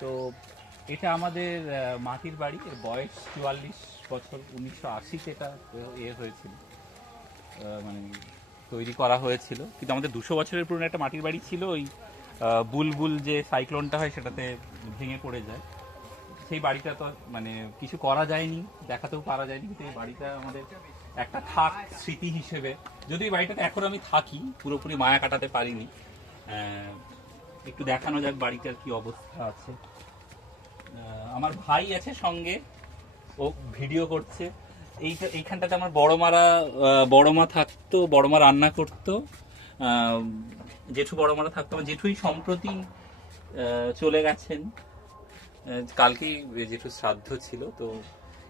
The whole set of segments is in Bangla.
তো এটা আমাদের মাটির বাড়ি, এর বয়স চুয়াল্লিশ বছর, উনিশশো আশিতে এটা, এ হয়েছিল। মানে তৈরি করা হয়েছিল। কিন্তু আমাদের দুশো বছরের পুরনো একটা মাটির বাড়ি ছিল, ওই বুলবুল যে সাইক্লোনটা হয়, সেটাতে ভেঙে পড়ে যায়। সেই বাড়িটা তো মানে কিছু করা যায়নি, দেখাতেও পারা যায়নি, কিন্তু এই বাড়িটা আমাদের একটা থাক স্মৃতি হিসেবে। যদি এই বাড়িটাতে এখন আমি থাকি, পুরোপুরি মায়া কাটাতে পারিনি। একটু দেখানো যাক বাড়িটার কি অবস্থা আছে। আমার ভাই আছে সঙ্গে, ও ভিডিও করছে। এইটা, এইখানটাতে আমার বড় মারা বড় মা থাকতো বড় মা রান্না করতো। জেঠু বড় মারা থাকতো, আমার জেঠুই সম্প্রতি চলে গেছেন। কালকেই জেঠু শ্রাদ্ধ ছিল, তো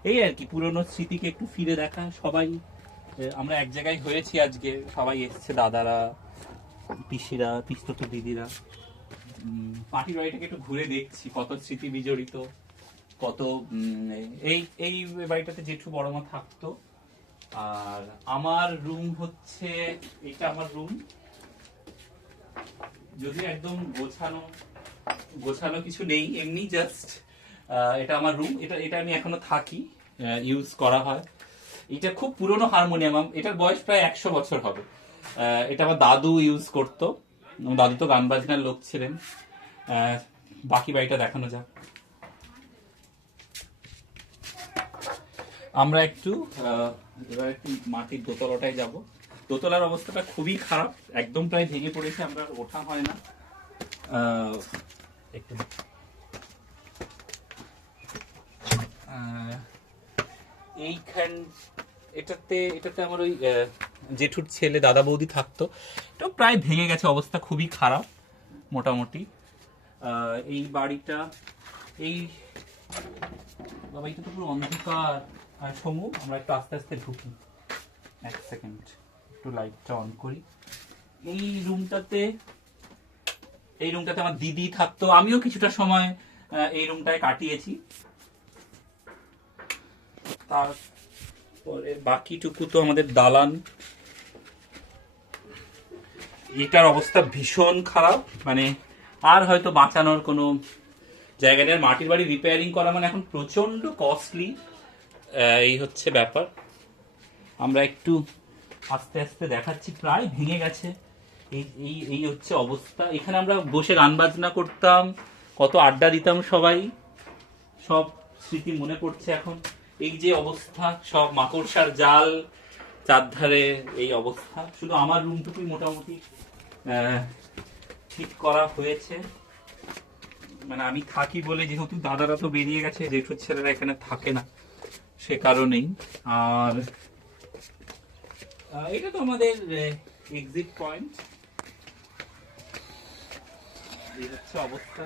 এই আর কি, পুরনো স্মৃতিকে একটু ফিরে দেখা। সবাই আমরা এক জায়গায় হয়েছি আজকে। সবাই এসছে, দাদারা, পিসিরা, পিস্তত দিদিরা। পাখির বাড়িটাকে একটু ঘুরে দেখছি, কত স্মৃতি বিজড়িত, কত এই এই বাড়িটাতে জেঠু বড় মা থাকতো। আর আমার রুম হচ্ছে, এটা আমার রুম যদিও একদম গোছানো গোছানো কিছু নেই, এমনি জাস্ট এটা আমার রুম এটা এটা আমি এখনও থাকি ইউজ করা হয়। এটা খুব পুরনো হারমোনিয়াম এটার বয়স প্রায় একশো বছর হবে। এটা আমার দাদু ইউজ করতো। দাদু তো গান বাজনার লোক ছিলেন। বাকি বাড়িটা দেখানো যাক। আমরা একটু এবার একটু মাটির দোতলাটায় যাব। দোতলার অবস্থাটা খুবই খারাপ, একদম প্রায় ভেঙে পড়েছে, আমরা ওঠা হয় না। একটু এইখান, এটাতে এটাতে আমার ওই জেঠুর ছেলে দাদা বৌদি থাকতো। এটা প্রায় ভেঙে গেছে অবস্থা, খুবই খারাপ, মোটামুটি। এই বাড়িটা, এই বাবা, এটা তো পুরো অন্ধকার। আর সমু আমরা একটু আস্তে আস্তে ঢুকি। এক সেকেন্ড, একটু লাইটটা অন করি। এই রুমটাতে এই রুমটাতে আমার দিদি থাকতো। আমিও কিছুটা সময় এই রুমটায় কাটিয়েছি। তারপরে বাকিটুকু তো আমাদের দালান। এটার অবস্থা ভীষণ খারাপ মানে আর হয়তো বাঁচানোর কোনো জায়গাটার মাটির বাড়ি রিপেয়ারিং করা মানে এখন প্রচণ্ড কস্টলি এই হচ্ছে ব্যাপার। আমরা একটু আস্তে আস্তে দেখাচ্ছি, প্রায় ভেঙে গেছে। এই এই এই হচ্ছে অবস্থা। এখানে আমরা বসে গান বাজনা করতাম, কত আড্ডা দিতাম সবাই। সব স্মৃতি মনে পড়ছে এখন। এই যে অবস্থা, সব মাকড়সার জাল চারধারে এই অবস্থা। শুধু আমার রুমটুকুই মোটামুটি ঠিক করা হয়েছে। মানে আমি থাকি বলে যেহেতু দাদারা তো বেরিয়ে গেছে, জেঠুর ছেলেরা এখানে থাকে না, সে কারণেই। আর এটা তো আমাদের এক্সিট পয়েন্ট হচ্ছে অবস্থা,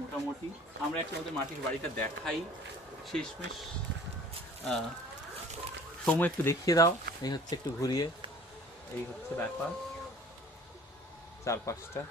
মোটামুটি। আমরা একটা আমাদের মাটির বাড়িটা দেখাই। শেষমেশ সময় একটু দেখিয়ে দাও। এই হচ্ছে একটু ঘুরিয়ে। এই হচ্ছে ব্যাপার। চারপাশটা।